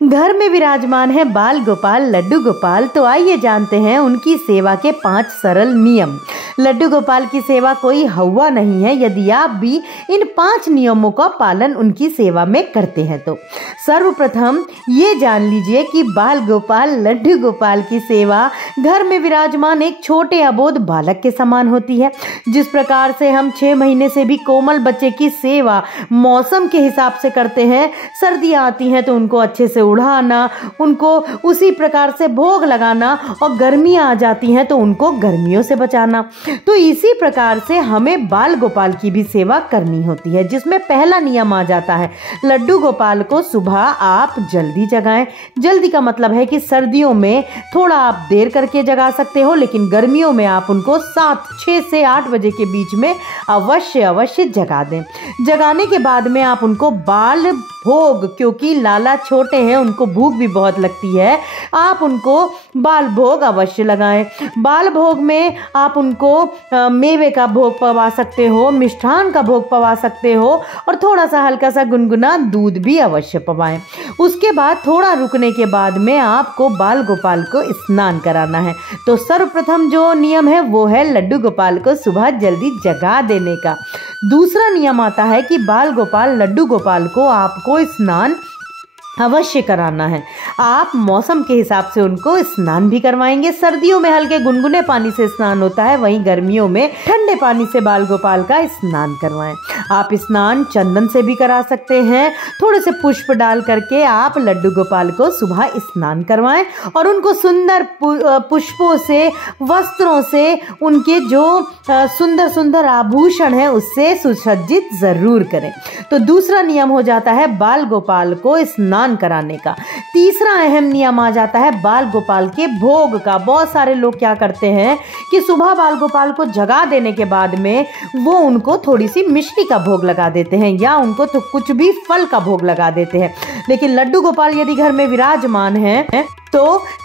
घर में विराजमान है बाल गोपाल लड्डू गोपाल, तो आइए जानते हैं उनकी सेवा के 5 सरल नियम। लड्डू गोपाल की सेवा कोई हवा नहीं है यदि आप भी इन 5 नियमों का पालन उनकी सेवा में करते हैं तो। सर्वप्रथम ये जान लीजिए कि बाल गोपाल लड्डू गोपाल की सेवा घर में विराजमान एक छोटे अबोध बालक के समान होती है। जिस प्रकार से हम 6 महीने से भी कोमल बच्चे की सेवा मौसम के हिसाब से करते हैं, सर्दियाँ आती हैं तो उनको अच्छे से उड़ाना, उनको उसी प्रकार से भोग लगाना, और गर्मियाँ आ जाती हैं तो उनको गर्मियों से बचाना, तो इसी प्रकार से हमें बाल गोपाल की भी सेवा करनी होती है। जिसमें पहला नियम आ जाता है, लड्डू गोपाल को सुबह आप जल्दी जगाएं। जल्दी का मतलब है कि सर्दियों में थोड़ा आप देर करके जगा सकते हो, लेकिन गर्मियों में आप उनको 6 से 8 बजे के बीच में अवश्य जगा दें। जगाने के बाद में आप उनको बाल भोग, क्योंकि लाला छोटे हैं उनको भूख भी बहुत लगती है, आप उनको बाल भोग अवश्य लगाएं। बाल भोग में आप उनको मेवे का भोग पवा सकते हो, मिष्ठान का भोग पवा सकते हो, और थोड़ा सा हल्का सा गुनगुना दूध भी अवश्य पवाएं। उसके बाद थोड़ा रुकने के बाद में आपको बाल गोपाल को स्नान कराना है। तो सर्वप्रथम जो नियम है वो है लड्डू गोपाल को सुबह जल्दी जगा देने का। दूसरा नियम आता है कि बाल गोपाल लड्डू गोपाल को आपको स्नान अवश्य कराना है। आप मौसम के हिसाब से उनको स्नान भी करवाएंगे। सर्दियों में हल्के गुनगुने पानी से स्नान होता है, वहीं गर्मियों में ठंडे पानी से बाल गोपाल का स्नान करवाएं। आप स्नान चंदन से भी करा सकते हैं। थोड़े से पुष्प डाल करके आप लड्डू गोपाल को सुबह स्नान करवाएं और उनको सुंदर पुष्पों से, वस्त्रों से, उनके जो सुंदर सुंदर आभूषण है उससे सुसज्जित जरूर करें। तो दूसरा नियम हो जाता है बाल गोपाल को स्नान कराने का। तीसरा अहम नियम आ जाता है बाल गोपाल के भोग का। बहुत सारे लोग क्या करते हैं कि सुबह बाल गोपाल को जगा देने के बाद में वो उनको थोड़ी सी मिश्री का भोग लगा देते हैं, या उनको तो कुछ भी फल का भोग लगा देते हैं। लेकिन लड्डू गोपाल यदि घर में विराजमान है तो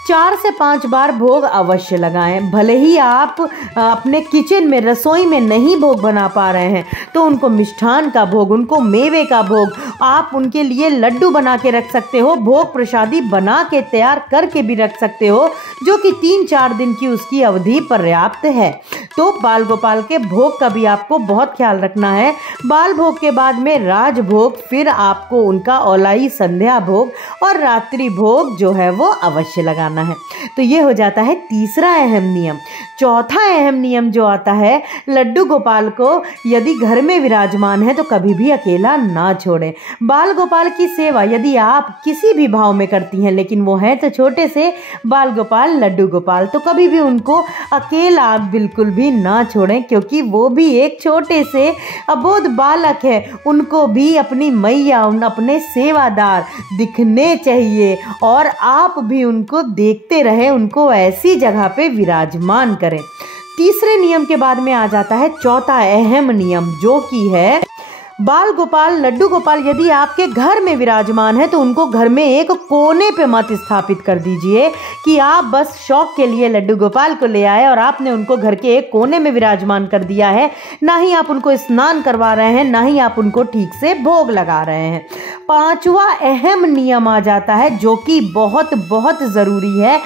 4 से 5 बार भोग अवश्य लगाएं। भले ही आप अपने किचन में, रसोई में नहीं भोग बना पा रहे हैं तो उनको मिष्ठान का भोग, उनको मेवे का भोग, आप उनके लिए लड्डू बना के रख सकते हो, भोग प्रसादी बना के तैयार करके भी रख सकते हो, जो कि 3-4 दिन की उसकी अवधि पर्याप्त है। तो बाल गोपाल के भोग का भी आपको बहुत ख्याल रखना है। बाल भोग के बाद में राज भोग, फिर आपको उनका औलाई संध्या भोग और रात्रि भोग जो है वो अवश्य लगाना है। तो ये हो जाता है तीसरा अहम नियम। चौथा अहम नियम जो आता है, लड्डू गोपाल को यदि घर में विराजमान है तो कभी भी अकेला ना छोड़ें। बाल गोपाल की सेवा यदि आप किसी भी भाव में करती हैं, लेकिन वो है तो छोटे से बाल गोपाल लड्डू गोपाल, तो कभी भी उनको अकेला आप बिल्कुल भी ना छोड़ें, क्योंकि वो भी एक छोटे से अबोध बालक है। उनको भी अपनी मैया, अपने सेवादार दिखने चाहिए, और आप भी उनको देखते रहे, उनको ऐसी जगह पे विराजमान करें। तीसरे नियम के बाद में आ जाता है चौथा अहम नियम, जो कि है बाल गोपाल लड्डू गोपाल यदि आपके घर में विराजमान है तो उनको घर में एक कोने पे मत स्थापित कर दीजिए कि आप बस शौक के लिए लड्डू गोपाल को ले आए और आपने उनको घर के एक कोने में विराजमान कर दिया है। ना ही आप उनको स्नान करवा रहे हैं, ना ही आप उनको ठीक से भोग लगा रहे हैं। 5वां अहम नियम आ जाता है, जो कि बहुत बहुत ज़रूरी है।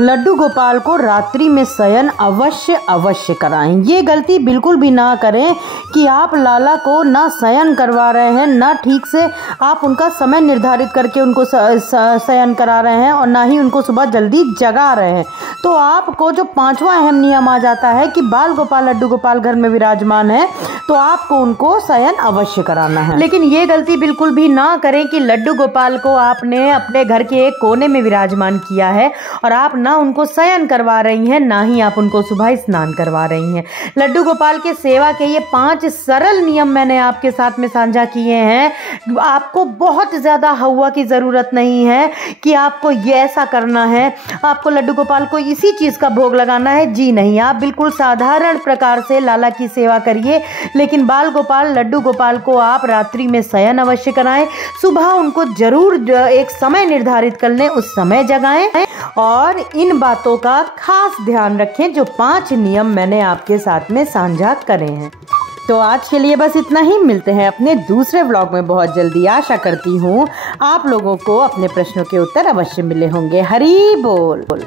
लड्डू गोपाल को रात्रि में शयन अवश्य कराएं। ये गलती बिल्कुल भी ना करें कि आप लाला को ना शयन करवा रहे हैं, ना ठीक से आप उनका समय निर्धारित करके उनको शयन करा रहे हैं, और ना ही उनको सुबह जल्दी जगा रहे हैं। तो आपको जो 5वां अहम नियम आ जाता है कि बाल गोपाल लड्डू गोपाल घर में विराजमान है तो आपको उनको शयन अवश्य कराना है। लेकिन ये गलती बिल्कुल भी ना करें कि लड्डू गोपाल को आपने अपने घर के एक कोने में विराजमान किया है और आप ना उनको शयन करवा रही हैं, ना ही आप उनको सुबह स्नान करवा रही हैं। लड्डू गोपाल के सेवा के ये 5 सरल नियम मैंने आपके साथ में साझा किए हैं। आपको बहुत ज़्यादा हवा की ज़रूरत नहीं है कि आपको ये ऐसा करना है, आपको लड्डू गोपाल को इसी चीज़ का भोग लगाना है। जी नहीं, आप बिल्कुल साधारण प्रकार से लाला की सेवा करिए, लेकिन बाल गोपाल लड्डू गोपाल को आप रात्रि में शयन अवश्य कराएं। सुबह उनको जरूर एक समय निर्धारित कर लें, उस समय जगाएं, और इन बातों का खास ध्यान रखें जो 5 नियम मैंने आपके साथ में साझा करे हैं। तो आज के लिए बस इतना ही। मिलते हैं अपने दूसरे व्लॉग में बहुत जल्दी। आशा करती हूँ आप लोगों को अपने प्रश्नों के उत्तर अवश्य मिले होंगे। हरी बोल।